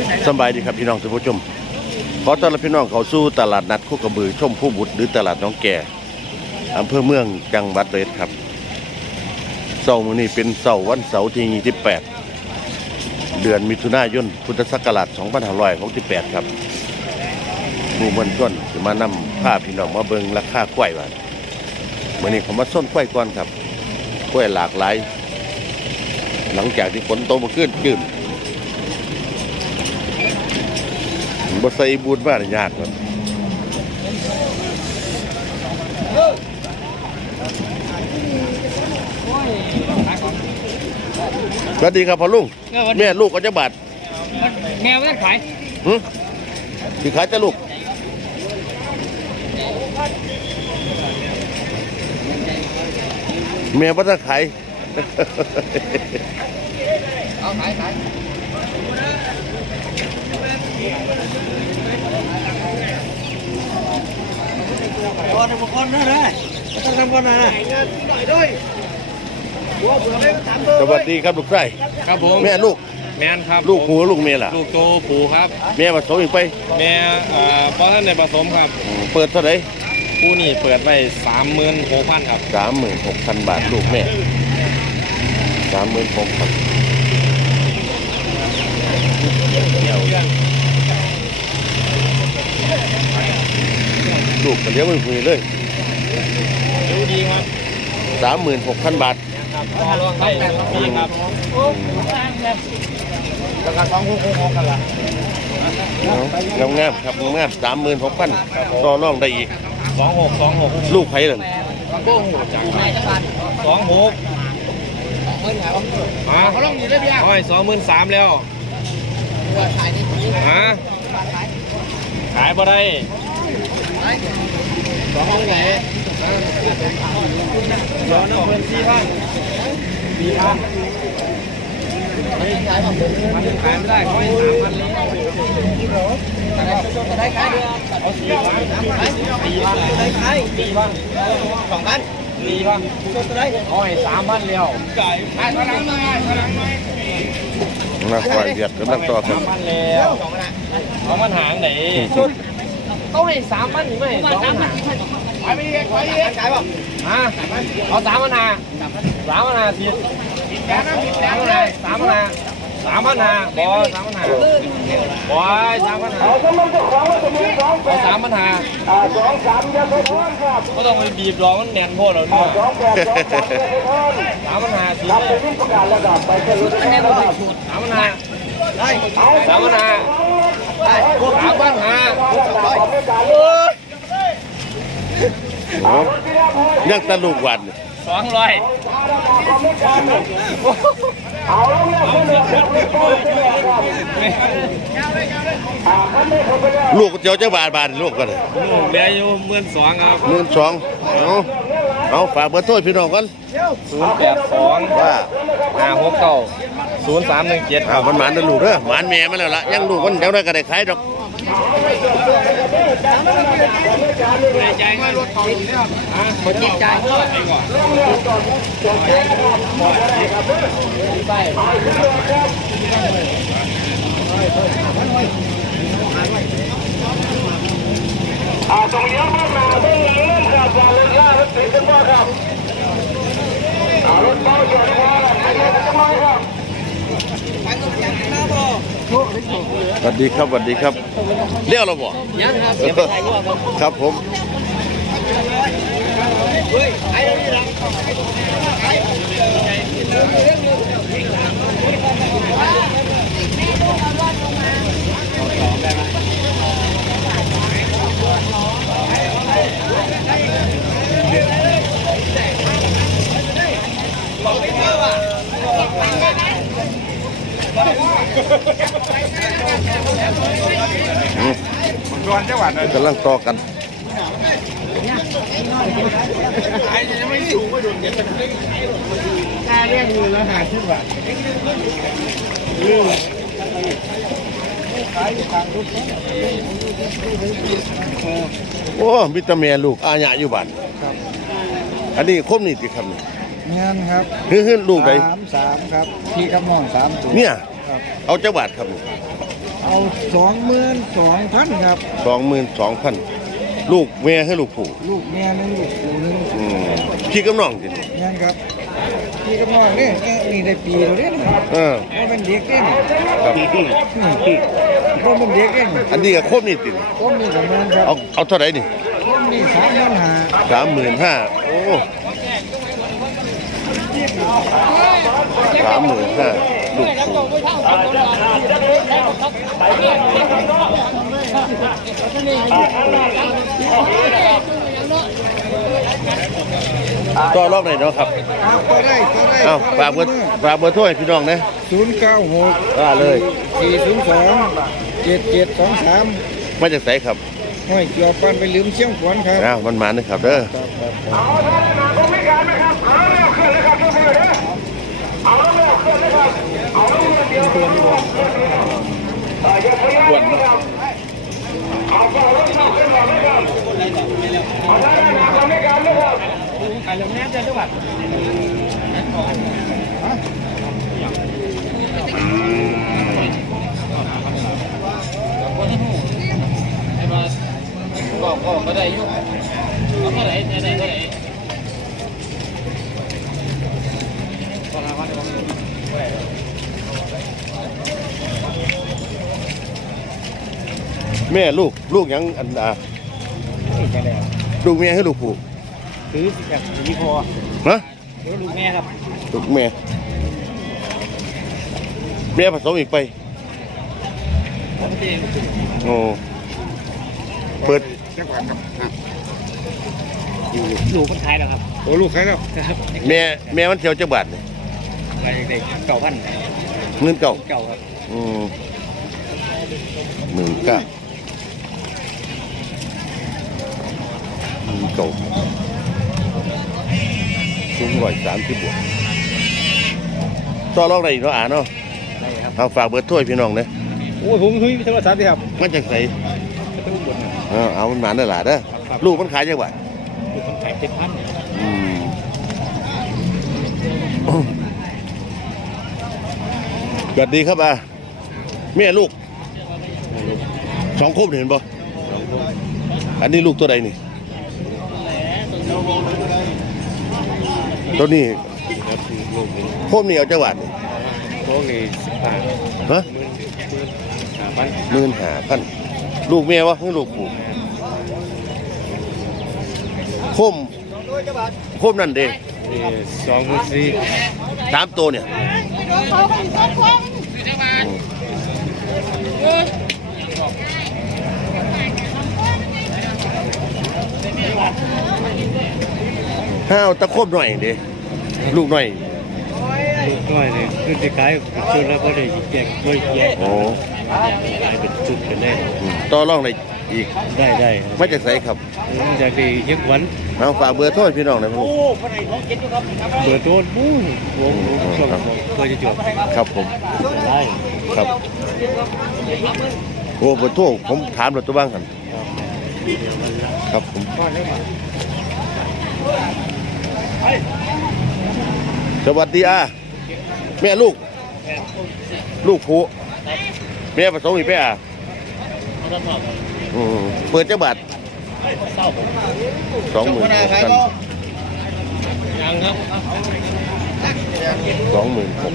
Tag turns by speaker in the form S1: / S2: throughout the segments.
S1: สบายดีครับพี่น้องท่านผู้ชมขอต้อนรับพี่น้องเข้าสู่ตลาดนัดโคกระบือชมผู้บุตรหรือตลาดน้องแก่อำเภอเมืองจังหวัดเลยครับเสาร์มื้อนี้เป็นเสาร์วันเสาร์ที่28เดือนมิถุนายนพุทธศักราช2568ครับผู้มวลชนสิมานำพาพี่น้องมาเบิ่งราคากล้วยว่ามื้อนี้ผมมาส้นกล้วยก่อนครับกล้วยหลากหลายหลังจากที่ฝนตกมาขึ้นจืดบ่ใส่บูทบ้านยากครับสวัสดีครับพ่อลุงแม่ลูกก็จะบาด
S2: แมวไม่ได้ขาย
S1: สิขายจะลูกแม่บ่ได้ขาย
S2: เอาขายก่อนก่อนนะต้องทำก่อนนะ
S1: สวัสดีครับลูกไส้
S2: ครับผม
S1: แม่ลูก
S2: แม่ครับ
S1: ลูกหูลูกเมียล่ะ
S2: ลูกโตผูครับ
S1: แม่ผสมอีกไป
S2: แม่เพราะท่านในผสมครับ
S1: เปิดเท่าไหร่
S2: ผู้นี่เปิดไว้36,000ครับ
S1: 36,000 บาทลูกแม่36,000ลูกกันเลี้ยงไม่คุยเลย
S2: ดูดีครับ
S1: 36,000 บาท
S2: รองได้ดีครับราคา2,600กันละ
S1: งามครับงาม36,000ต่อรองได้อีก
S2: 26
S1: ลูกไผ่เลย
S2: 26เขาลงอยู่ได้พี่อ้อย23,000แล้วขายบ่ได้2ไหนเดี๋ยวน้ำเงิน4,000มันขายไม่ได้เขาให้3,000เลยได้ขายเดือนเอา4,000ได้ขาย4,000 2,000 4,000เอาให้3,000แล้วขายพลังหน่อย
S1: นักฝ่ายเดือดกำลังต่อครับ
S2: 3,000แล้ว2,000หางไหนเขาให้3,000หรือไม่2,000ขายไปขายป่ะเอา3,000หาที3,000หาบอย3,000หาบอย3,000หาเอา3,000หาก็ต้องไปบีบรองมันแน่นโพดเราด้วย3,000หาที3,000หา3,000หา
S1: ยังตะลุกวัน
S2: 200
S1: ลูกเจ้าจะบาทลูกกัน
S2: เหลืออยู่12,000ครับ
S1: 12,000เอาฝากเบอร์โทรพี่น้องกัน
S2: 082
S1: ว่า
S2: 569 0317ครับ
S1: มันหมานนะลูกเด้อหมานแม่มาแล้วล่ะยังลูกมันเจ้าได้ก็ได้ขายดอก
S2: ใจง่ายรถเขาอยู่เนี่ยคนจิตใจ
S3: ตรงนี้พวกเราเบื้องหลังเล่นครับรถล่ารถติดกันว่าครับรถเบาจอดว่าไม่ได้จะมาครับ
S1: สวัสดีครับเรียกเราบ่
S2: ยัง
S1: ครับผมกำลังต่อกัน
S2: ค่าเรียกเงินแล้วหาที่แบบ
S1: โอ้มิตรเมียลูกอาญะอยู่บ้านอันนี้ครบนี่สิครับนี่
S4: เงี้ยครับ
S1: ลูกไหน
S4: 3ครับพี่กับน้อง3ตัว
S1: เนี่ยเอาจังหวัดครับ
S4: เเอา22,000ครับ
S1: 22,000ลูกแม่ให้ลูกผู้
S4: ลูกแม่หนึงลูกผู้หนึง
S1: พี่กับน้องจิ
S4: แม่นครับพี่กับน้องนี่นี่ได้ปีแล้วเนี่ย
S1: เออ
S4: บ่เป็นเด็กเด้นี่
S1: ครับ
S4: บ่เป็นเด็กเด้นี่
S1: อันนี้ก็ครบนี่ติ
S4: ผมนี่ก็แม่นครับ
S1: เอาเท่าไหร่นี่
S4: ผมนี่35,000
S1: 35,000โอ้35,000ลูกผู้ต่อรอบไหนเนาะครับ
S4: ครับก็ได้
S1: เอ้าฝากเบอร์โทรให้พี่น้องนะ
S4: 096
S1: ว่าเลย
S4: 402 7723
S1: มาจากไสครับ
S4: ห้อยเกี่ยวปันไปลืมเชียงขวัญครับ
S1: อ้าวมันมานะครับเด้อ
S3: เอาท่านนาคมไม่การนะครับเอาแล้วขึ้นเลยครับทุกคนเลยเอาแล้วขึ้นเลยครับเอาแล้วเดียวอย่าพยายามนะครับเอาไปรถเข้าขึ้นมาเลยครับเอาท่านนาคมไม่การนะครับ
S2: ไปลงแนบจะด้วย ก็ไม่ได้ยุ่งเอาเท่าไหร่เท่าไหร่
S1: แม่ลูกยังอันลูกแม่ให้ลูกผู้
S4: ถือจากยี่ห้อ
S1: ฮะ
S4: เดี๋ยวลูกแม่ครับ
S1: ลูกแม่ผสมอีกไปโอ้เปิด
S4: จังหวัดครับ
S2: อยู่คนไทยแล้วครับ
S4: โอ้ลูกใครครับ
S1: แม่มันเที่ยวจังบาทนี่
S2: ไปเด็ก9,000
S1: เงินเก่า
S2: เก่าครับ
S1: 19,000เก่าสูง130บวกต่อรองได้อีกเนาะเนาะเอาฝากเบอร์โทรให้พี่น้องนะ
S4: โอ้ผมคุยโทรศัพท์ครับ
S1: มันจังไสเอามันหมาได้หลาเด้อลูกมันขายจังบาท
S2: อยู่คนไทย7,000
S1: สวัสดีครับแม่ลูก2 คมเห็นบ่อันนี้ลูกตัวใดนี่ตัวนี้คมนี่เอาจังหวัดนี่
S2: โอ้ย15
S1: ฮะ 15,000ลูกแม่วะให้ลูกผู้คมนั่นเด้
S2: 2,400
S1: 3 ตัวเนี่ยห้าวตะคบหน่อยเด้ลูกหน่อย
S2: น้อยเลยคือจะขายชุดแล้วก็ได้แจกกล้วยแจก
S1: โอ้
S2: ขายเป็นชุดกันได้
S1: ต่อรองได้อีก
S2: ได้
S1: ไม่จากไสครับ
S2: จากดีเย็กวัน
S1: เอาฝากเบอร์โทรให้พี่น้องหนะพี่
S2: เปิดโทษบู้วงช่วงเพื่อจะจบ
S1: ครับผม
S2: ได้
S1: ครับโอ้เบอร์โทรผมถามรถตัวบ้างกันครับผมสวัสดีแม่ลูกผู้แม่ผสมอีกไปเปิดจังบาท20,000
S2: ยังครับ
S1: 20,000ผม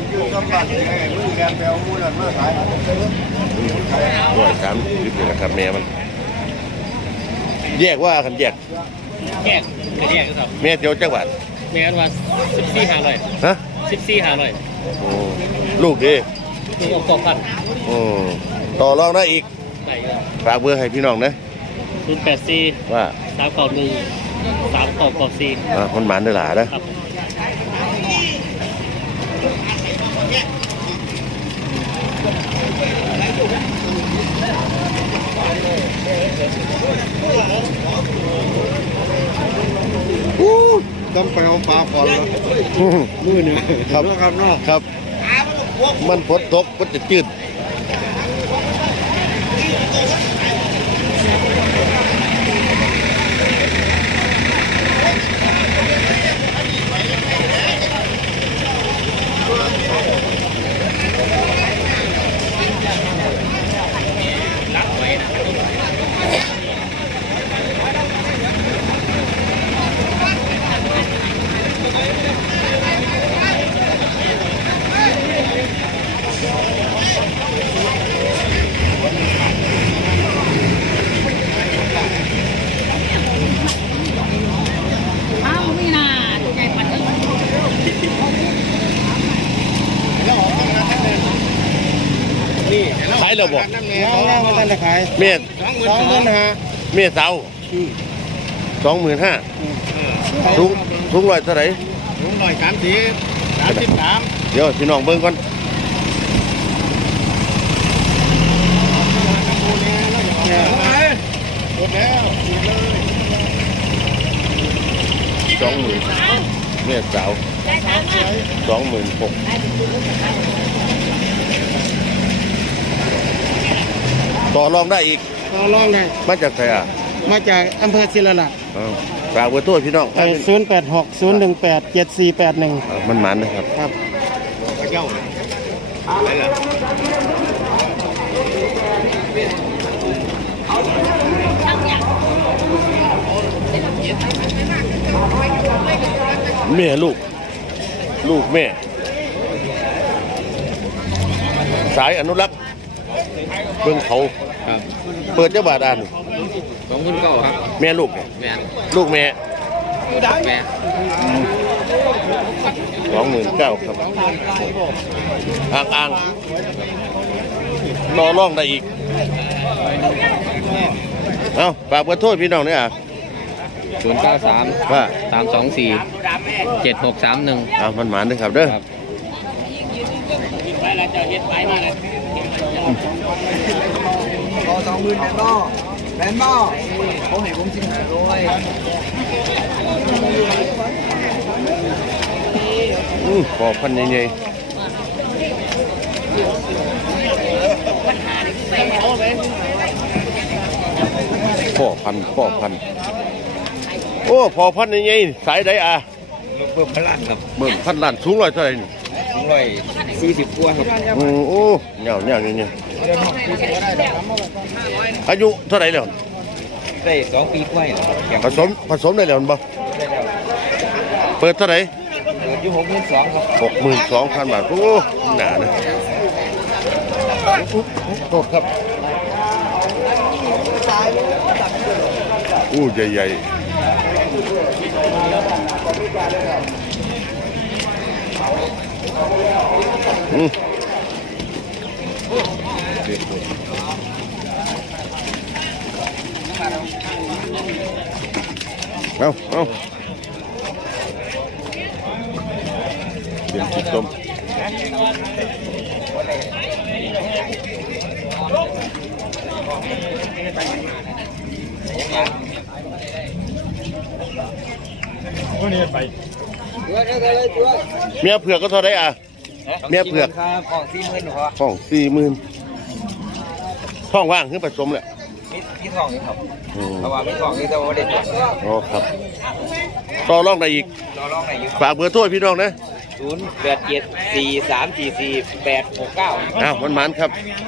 S1: 130นี่นะครับแม่มันแยกว่าคันแยก
S2: แยกจะแยกครับ
S1: แม่เดียวจังบาท
S2: แม่กันว่า14,500
S1: ฮะ
S2: 14,500
S1: โอ้ลูกดี
S2: คือเอา2,000
S1: ต่อรองได้อีก
S2: ได้ครับ
S1: ฝากเบอร์ให้พี่น้องนะ
S2: 084
S1: ว่า
S2: 391 3994
S1: คนหมานได้หลานะครับ
S4: ต้องไปเอาปลาก่อนแล้ว
S1: มือหนึ่งครับ
S4: ครับเนาะ
S1: ครับ มันฝนตกมันจะจืดขายแล้วบ่
S4: น้องมาตั้งแต่ขาย
S1: เมีย
S4: 25,000
S1: เมียเสา25,000สูงร้อยเท่าไหร่
S4: ลุงหน่อย33
S1: เดี๋ยวพี่น้องเบิ่งก่อน20,000เมียสาว26,000ต่อรองได้อีก
S4: ต่อรองได้
S1: มาจากไสอ่ะ
S4: มาจากอำเภอศิลาลักษณ์
S1: ฝากเบอร์โทรพี่น้อง
S4: 086-018-7481
S1: มันหมันนะครับ
S4: ครับ
S1: แม่ลูกแม่ สายอนุรักษ์เบิ่งเขาเปิดเจ้าบาดาล
S2: 29,000ครับ
S1: แม่ลูกเนี่ย
S2: แม่
S1: ลูกแม่
S2: แม่
S1: 29,000ครับอ่างรอร่องได้อีกเอาฝากเบอร์โทรพี่น้องเนี่ยอ่ะ
S2: 093
S1: ว่า
S2: 324 7631
S1: เอามันหมานด้วยครับเด้อ
S4: ขอ20,000แม่นบ่เขาให้ผม15,000
S1: ขอพันใหญ่ๆพ่อพันโอ้พอพันใหญ่ๆสายใดอ่ะ
S2: เพิ่มพลังครับ
S1: เบิ่งพันล้านสูงร้อยเท่าไหร่นี่
S2: 240กว่าครับ
S1: โอ้เงี้ยนี่อายุเท่าไหร่แล้ว
S2: ได้2ปีกว่าแล้วแข่ง
S1: ผสมได้แล้วบ่เปิดเท่าไหร่
S2: เปิดอยู่62,000ครับ
S1: 62,000 บาทโอ้หนานะโทษครับอู้ใหญ่ๆเอาเดี๋ยวจิตต้มเมียเผือกก็เท่าไรอ่ะเมียเผือก
S2: ครับของ40,000ครับ
S1: ท้อง40,000ท้องว่างขึ้นผสมแหละ
S2: มีทองนี่ครับเพราะว่ามีทองนี่แต่ว่าเด็ด
S1: อ๋อครับต่อรองได้อีก
S2: เราลองไหนอยู่
S1: ฝากเบอร์โทรพี่น้องนะ
S2: 0874344869
S1: อ้าวมันครับ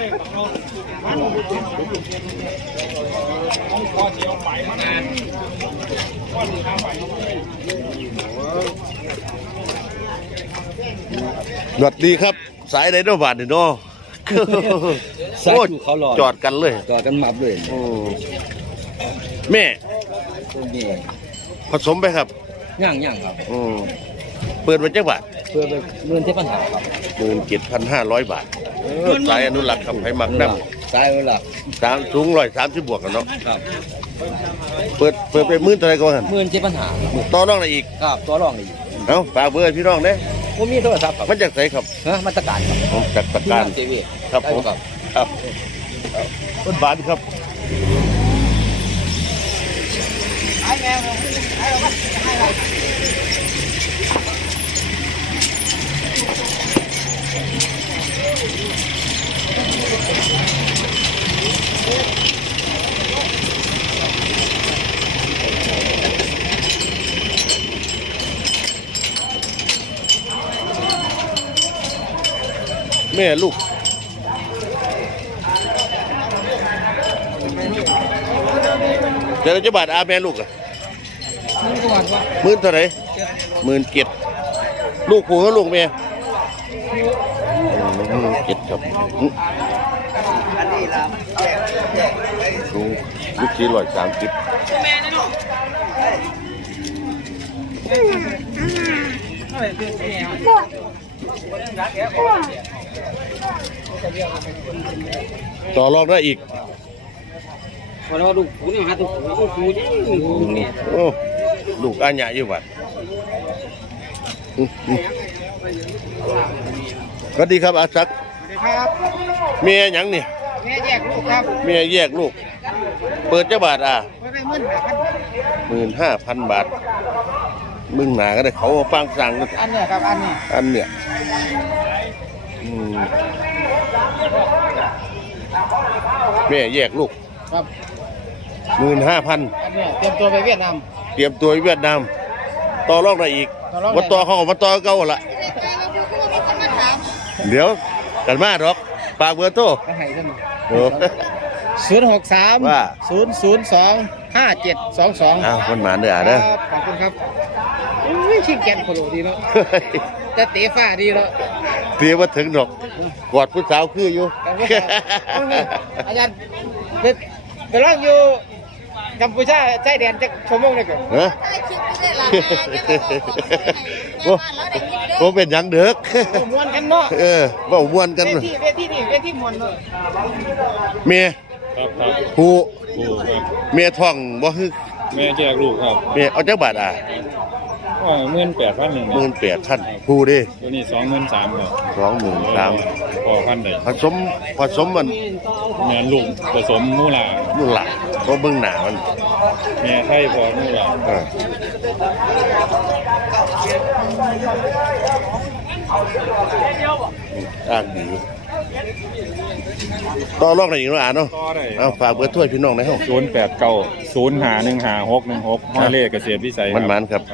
S1: สวัสดีครับสายไดโนบาทนี่เนาะ
S2: สายถูกเขาหลอด
S1: จอดกันเลย
S2: จอดกันหมับเลย
S1: แม่
S2: พวกนี้
S1: ผสมไปครับ
S2: ย่างครับ
S1: เปิดไว้จักบาท
S2: เพื่อไปเรื่องที่ปัญหาครับ
S1: 17,500 บาทสายอนุรักษ์ครับให้มักน้ำ
S2: สายหลัก
S1: สูง130บวกกันเนาะ
S2: ครับ
S1: เปิดไปมื้อเท่าไหร่ก็ว่าหั่น
S2: เมื่อที่ปัญหา
S1: ต่อรองได้อีก
S2: ครับตัวรองนี่
S1: เอ้าฝากเบอร์พี่น้องเด้
S2: ผมมีโทรศัพท์ครับ
S1: มันจากไสครับ
S2: มาตรการครับ
S1: ผมจากประการ
S2: ทีวี
S1: ครับผม
S2: ครับ
S1: ครับต้นบานครับแม่ลูกเดี๋ยวจะบาทอาแม่ลูกอ่ะมื่นเท่าไหร่17,000ลูกผู้กับลูกแม่17,000ครับลูก430 ต่อรองได้อีก
S2: พอเราดูกูนี่หาตัวกูนี่
S1: โอ้ลูกอาญะอยู่บัดสวัสดีครับอาซัก
S2: ครับ
S1: เมียหยังนี่
S2: แม่แยกลูกครับ
S1: เมียแยกลูก เปิดเจ้าบาทอ่ะ
S2: ไม่ได้15,000
S1: 15,000 บาทมึงหนาก็ได้เขาฟังสั่ง
S2: อันเนี้ยครับอันนี้
S1: อันเนี่ยแม่แยกลูก
S2: ครับ
S1: 15,000
S2: อันเนี้ยเตรียมตัวไปเวียดนาม
S1: เตรียมตัวเวียดนามต่อรองได้อีก
S2: ต่อรองได้
S1: มาต่อเขาออกมาต่อเก่าละเดี๋ยวกันมาดอกปากเบอร์โทร
S2: ไปให้ท่าน
S1: โอ้
S2: 063
S1: ว่า
S2: 002 5722
S1: อ้าวมันหมาเด้อเด้อ
S2: ครับขอบคุณครับอุ้ยชิงแกนโคโลดีเนาะจะเตะฟ้าดีเนาะ
S1: เตรียมมาถึงดอกกอดผู้สาวคืออยู่
S2: อาจารย์ไปร้องอยู่กัมพูชาชายแดนจะชั่วโมงเลยก่อน
S1: ฮะผมเป็นหยังเด็ก
S2: มวนกันเนาะ
S1: เว้าม่วนกัน
S2: เวทีนี่เวทีมวนเนาะ
S1: เมีย
S5: ครับครับ
S1: ผู้
S5: ถูกครับ
S1: เมียท้องบ่คือ
S5: แม่แจกลูกครับ
S1: เมียเอาจักบาทอ่ะ
S5: ว่า18,000หนึ่ง
S1: 18,000ผู้เดิ
S5: ตัวนี้23,000ครับ
S1: 23,000
S5: พอพันได้
S1: ผสมมัน
S5: แม่ลูกผสมมูลา
S1: นู่นล่ะเพราะเบิ่งหน้ามัน
S5: แม่ไทยพอมูลา
S1: เอออ่างดีต่อรองได้อีกแล้วอ่านเนาะ
S5: ต่อได้
S1: เอาฝากเบอร์ถ้วยพี่น้องในห้อง
S5: 089 0515616ห้อยเล่เกษตรวิสัย
S1: มันๆครับ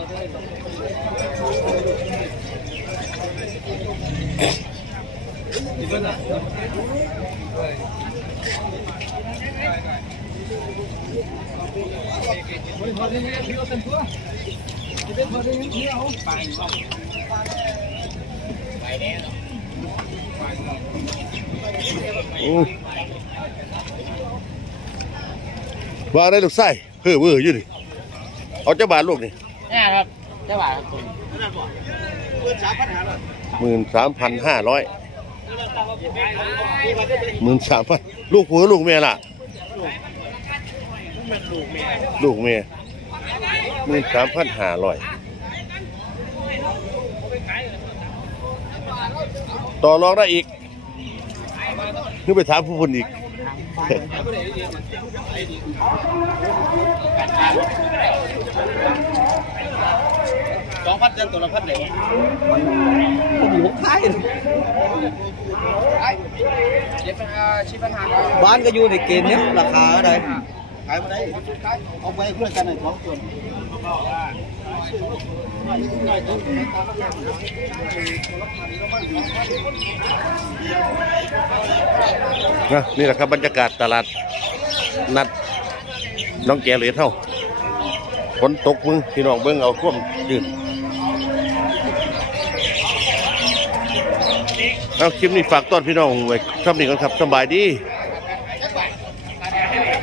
S1: ว่าได้ลูกไส้เฮ้อเวอร์อยู่ดิเอาเจ้าบาทลูกนี่
S2: นี่ครับเจ้าบ่าว
S1: 13,500 13,000ลูกผัวลูกเมียล่ะลูกเมีย13,500ต่อรองได้อีกคือไปถามผู้คนอีก
S2: 2,000เดือนตัวละ1,000เดือน
S4: อยู่ท้าย บ้านก็อยู่ในเกณฑ์เนี้ยราคาอะไรขายมาได้เอาไปเพื่อกันหน่อย2 ส่วน
S1: นี่แหละครับบรรยากาศตลาดนัดน้องแกเหลือเท่าฝนตกมึงพี่น้องเบิ้งเอาท่วมยืนเอาคลิปนี้ฝากต้อนพี่น้องไว้ชอบนี่กันครับสบายดี